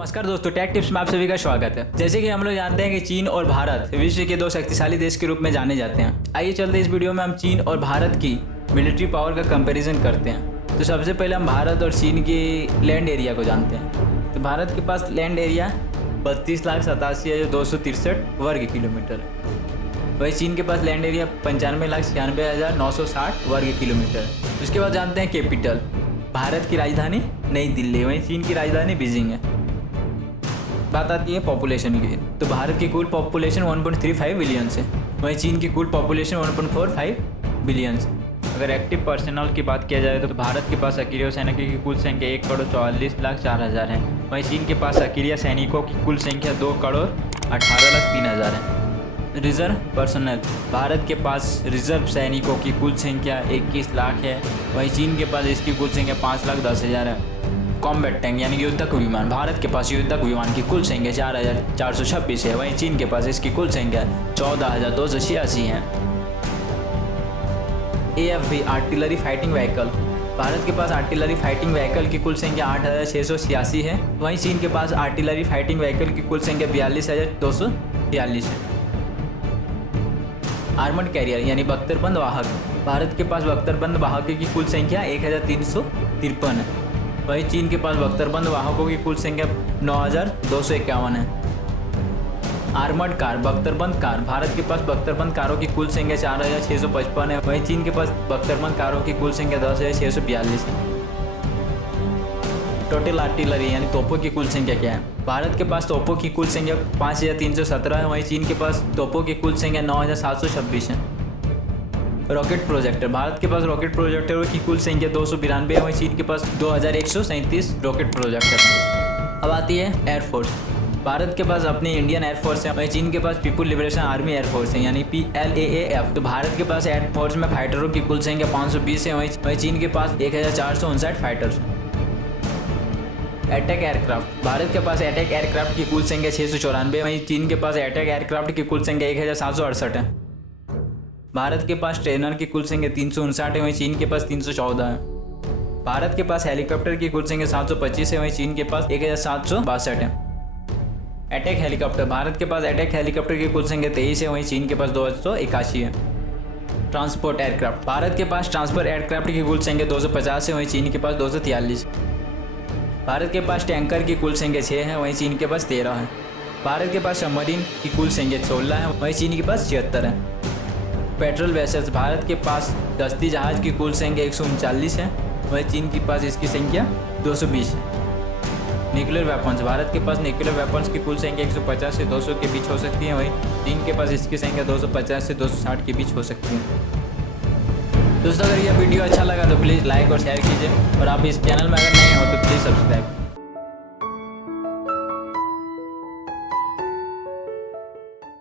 नमस्कार दोस्तों, take tips में आप सभी का स्वागत है। जैसे कि हम लोग जानते हैं कि चीन और भारत विश्व के दो शक्तिशाली देश के रूप में जाने जाते हैं। आइए चलते इस वीडियो में हम चीन और भारत की मिलिट्री पावर का कंपैरिजन करते हैं। तो सबसे पहले हम भारत और चीन की लैंड एरिया को जानते हैं। तो भारत के पास लैंड एरिया 32,87,263 वर्ग किलोमीटर। वही चीन के पास लैंड एरिया 95,96,960 वर्ग किलोमीटर। उसके बाद जानते हैं कैपिटल। भारत की राजधानी नई दिल्ली, वहीं चीन की राजधानी बीजिंग है। बात आती है पॉपुलेशन की, तो भारत की कुल पॉपुलेशन 1.35 बिलियन है, वहीं चीन की कुल पॉपुलेशन 1.45 बिलियन है। अगर एक्टिव पर्सनल की बात किया जाए तो भारत के पास सक्रिय सैनिकों की कुल संख्या 1,44,04,000 है, वहीं चीन के पास सक्रिय सैनिकों की कुल संख्या 2,18,03,000 है। रिजर्व पर्सनल, भारत के पास रिजर्व सैनिकों की कुल संख्या 21 लाख है, वहीं चीन के पास इसकी कुल संख्या 5,10,000 है। कॉम्बैट टैंक यानी युद्धक विमान, भारत के पास युद्धक विमान की कुल संख्या 4,426 है, वहीं चीन के पास इसकी कुल संख्या 14,286 है। AFV artillery fighting vehicle, Bharat के पास आर्टिलरी फाइटिंग व्हीकल की कुल संख्या 8,686 है, वहीं चीन के पास आर्टिलरी फाइटिंग व्हीकल की कुल संख्या 42,246 है। आर्मड कैरियर यानी बख्तरबंद वाहक, भारत के पास बख्तरबंद वाहकों की कुल संख्या 1,353 है, वहीं चीन के पास बख्तरबंद वाहकों की कुल संख्या 9,251 है। आर्मर्ड कार, बख्तरबंद कार, भारत के पास बख्तरबंद कारों की कुल संख्या 4,655 है, वहीं चीन के पास बख्तरबंद कारों की कुल संख्या 10,642 है। टोटल आर्टिलरी यानी तोपों की कुल संख्या क्या है? भारत के पास तोपों की कुल संख्या 5,317 है, वहीं चीन के पास तोपों की कुल संख्या 9,726 है। रॉकेट प्रोजेक्टर, भारत के पास रॉकेट प्रोजेक्टरों की कुल संख्या 292 है, वहीं चीन के पास 2,137 रॉकेट प्रोजेक्टर। अब आती है एयरफोर्स, भारत के पास अपनी इंडियन एयरफोर्स है, वहीं चीन के पास पीपुल लिबरेशन आर्मी एयरफोर्स है यानी PLAAF। तो भारत के पास एयरफोर्स में फाइटरों की कुल संख्या 520 है, वहीं चीन के पास 1,459 फाइटर्स। अटैक एयरक्राफ्ट, भारत के पास अटैक एयरक्राफ्ट की कुल संख्या 694, वहीं चीन के पास अटैक एयरक्राफ्ट की कुल संख्या 1,768 है। भारत के पास ट्रेनर की कुल संख्या 359 है, वहीं चीन के पास 314 है। भारत के पास हेलीकॉप्टर की कुल संख्या 725 है, वहीं चीन के पास 1,762 है। अटैक हेलीकॉप्टर, भारत के पास अटैक हेलीकॉप्टर की कुल संख्या 23 है, वहीं चीन के पास 281 है। ट्रांसपोर्ट एयरक्राफ्ट, भारत के पास ट्रांसपोर्ट एयरक्राफ्ट की कुल संख्या 250 है, वहीं चीन के पास 243। भारत के पास टैंकर की कुल संख्या 6 है, वहीं चीन के पास 13 है। भारत के पास सबमरीन की कुल संख्या 16 है, वहीं चीन के पास 76 है। पेट्रोल वेसल्स, भारत के पास गश्ती जहाज की कुल संख्या 139 है, वहीं चीन के पास इसकी संख्या 220 है। न्यूक्लियर वेपन्स, भारत के पास न्यूक्लियर वेपन्स की कुल संख्या 150 से 200 के बीच हो सकती है, वहीं चीन के पास इसकी संख्या 250 से 260 के बीच हो सकती है। दोस्तों, अगर यह वीडियो अच्छा लगा तो प्लीज़ लाइक और शेयर कीजिए, और आप इस चैनल में अगर नए हो तो प्लीज़ सब्सक्राइब।